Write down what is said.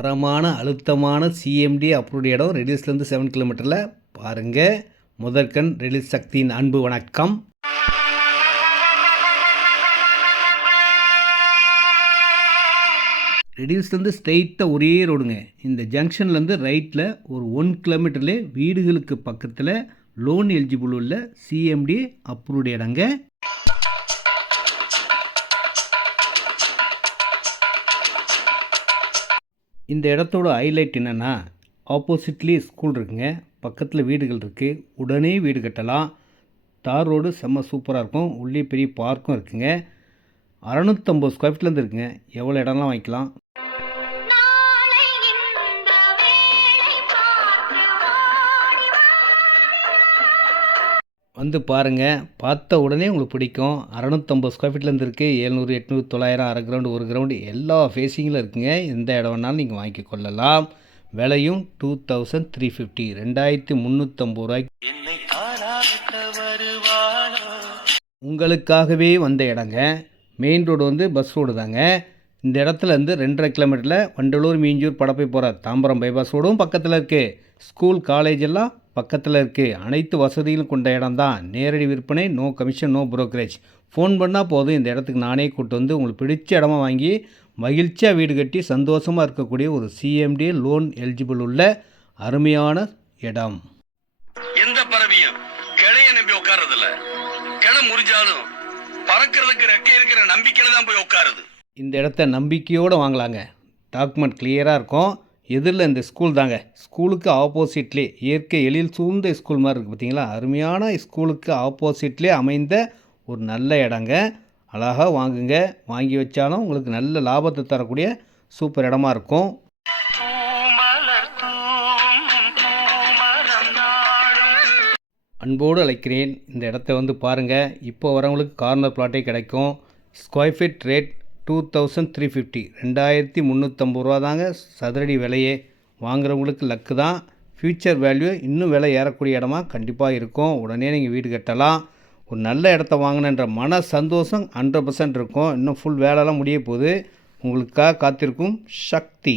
தரமான அழுத்தமான CMD approved இடம் ரெடியூஸ்லேருந்து 7 கிலோமீட்டரில் பாருங்கள். முதற்கண் ரெடியூஸ் சக்தியின் அன்பு வணக்கம். ரெடியூஸ்லேருந்து ஸ்ட்ரெயிட்டாக ஒரே ரோடுங்க. இந்த ஜங்ஷன்லேருந்து ரைட்டில் ஒரு 1 கிலோமீட்டர்லேயே வீடுகளுக்கு பக்கத்தில் லோன் எலிஜிபிள் உள்ள சிஎம்டி அப்ரூவ்டு இடங்க. இந்த இடத்தோட ஹைலைட் என்னென்னா, ஆப்போசிட்லேயே ஸ்கூல் இருக்குங்க, பக்கத்தில் வீடுகள் இருக்குது, உடனே வீடு கட்டலாம். தார் ரோடு செம்ம சூப்பராக இருக்கும், உள்ளே பெரிய பார்க்கும் இருக்குங்க. 650 ஸ்கொயர் ஃபீட்லேருந்து இருக்குங்க. எவ்வளோ இடம்லாம் வாங்கிக்கலாம். வந்து பாருங்கள், பார்த்த உடனே உங்களுக்கு பிடிக்கும். 650 ஸ்கொயர் ஃபீட்லேருந்து இருக்குது. 700, 800, 900, அரை கிரவுண்டு, ஒரு கிரவுண்டு எல்லா ஃபேஸிங்கில் இருக்குங்க. எந்த இடம் வேணாலும் நீங்கள் வாங்கி கொள்ளலாம். விலையும் 2350, 2350 ரூபாய்க்கு உங்களுக்காகவே வந்த இடங்க. மெயின் ரோடு வந்து பஸ் ரோடு தாங்க. இந்த இடத்துல இருந்து 2.5 கிலோமீட்டரில் வண்டலூர், மீஞ்சூர், படப்பை போகிற தாம்பரம் பைபாஸ் ரோடும் பக்கத்தில் இருக்குது. ஸ்கூல், காலேஜ் எல்லாம் பக்கத்தில் இருக்குது. அனைத்து வசதிகளும் கொண்ட இடம் தான். நேரடி விற்பனை, no commission, no brokerage. Phone பண்ணால் போதும், இந்த இடத்துக்கு நானே கூப்பிட்டு வந்து உங்களுக்கு பிடிச்ச இடமா வாங்கி மகிழ்ச்சியாக வீடு கட்டி சந்தோஷமாக இருக்கக்கூடிய ஒரு சிஎம்டி லோன் எலிஜிபிள் உள்ள அருமையான இடம். எந்த பறவையும் கிளைய நம்பி உட்கார்றதில்ல. கிளை முறிஞ்சாலும் பறக்கிறதுக்கு ரெக்கை இருக்கிற நம்பிக்கையில தான் போய் உட்காருது. இந்த இடத்த நம்பிக்கையோடு வாங்கலாங்க. டாக்குமெண்ட் கிளியராக இருக்கும். எதிரில் இந்த ஸ்கூல் தாங்க. ஸ்கூலுக்கு ஆப்போசிட்லேயே இயற்கை எழில் சூழ்ந்த ஸ்கூல் மாதிரி இருக்குது பார்த்தீங்களா. அருமையான ஸ்கூலுக்கு ஆப்போசிட்லேயே அமைந்த ஒரு நல்ல இடங்க. அழகாக வாங்குங்க. வாங்கி வச்சாலும் உங்களுக்கு நல்ல லாபத்தை தரக்கூடிய சூப்பர் இடமா இருக்கும். அன்போடு அழைக்கிறேன். இந்த இடத்த வந்து பாருங்கள். இப்போ வரவங்களுக்கு கார்னர் பிளாட்டே கிடைக்கும். ஸ்கொயர் ஃபீட் ரேட் 2350, 2350 ரூபா தாங்க சதுரடி விலையே. வாங்குறவங்களுக்கு லக்கு தான். ஃப்யூச்சர் வேல்யூ இன்னும் விலை ஏறக்கூடிய இடமா கண்டிப்பாக இருக்கும். உடனே நீங்கள் வீடு கட்டலாம். ஒரு நல்ல இடத்த வாங்கினன்ற மன சந்தோஷம் 100% இருக்கும். இன்னும் ஃபுல் வேலைலாம் முடிய போகுது. உங்களுக்காக காத்திருக்கும் சக்தி.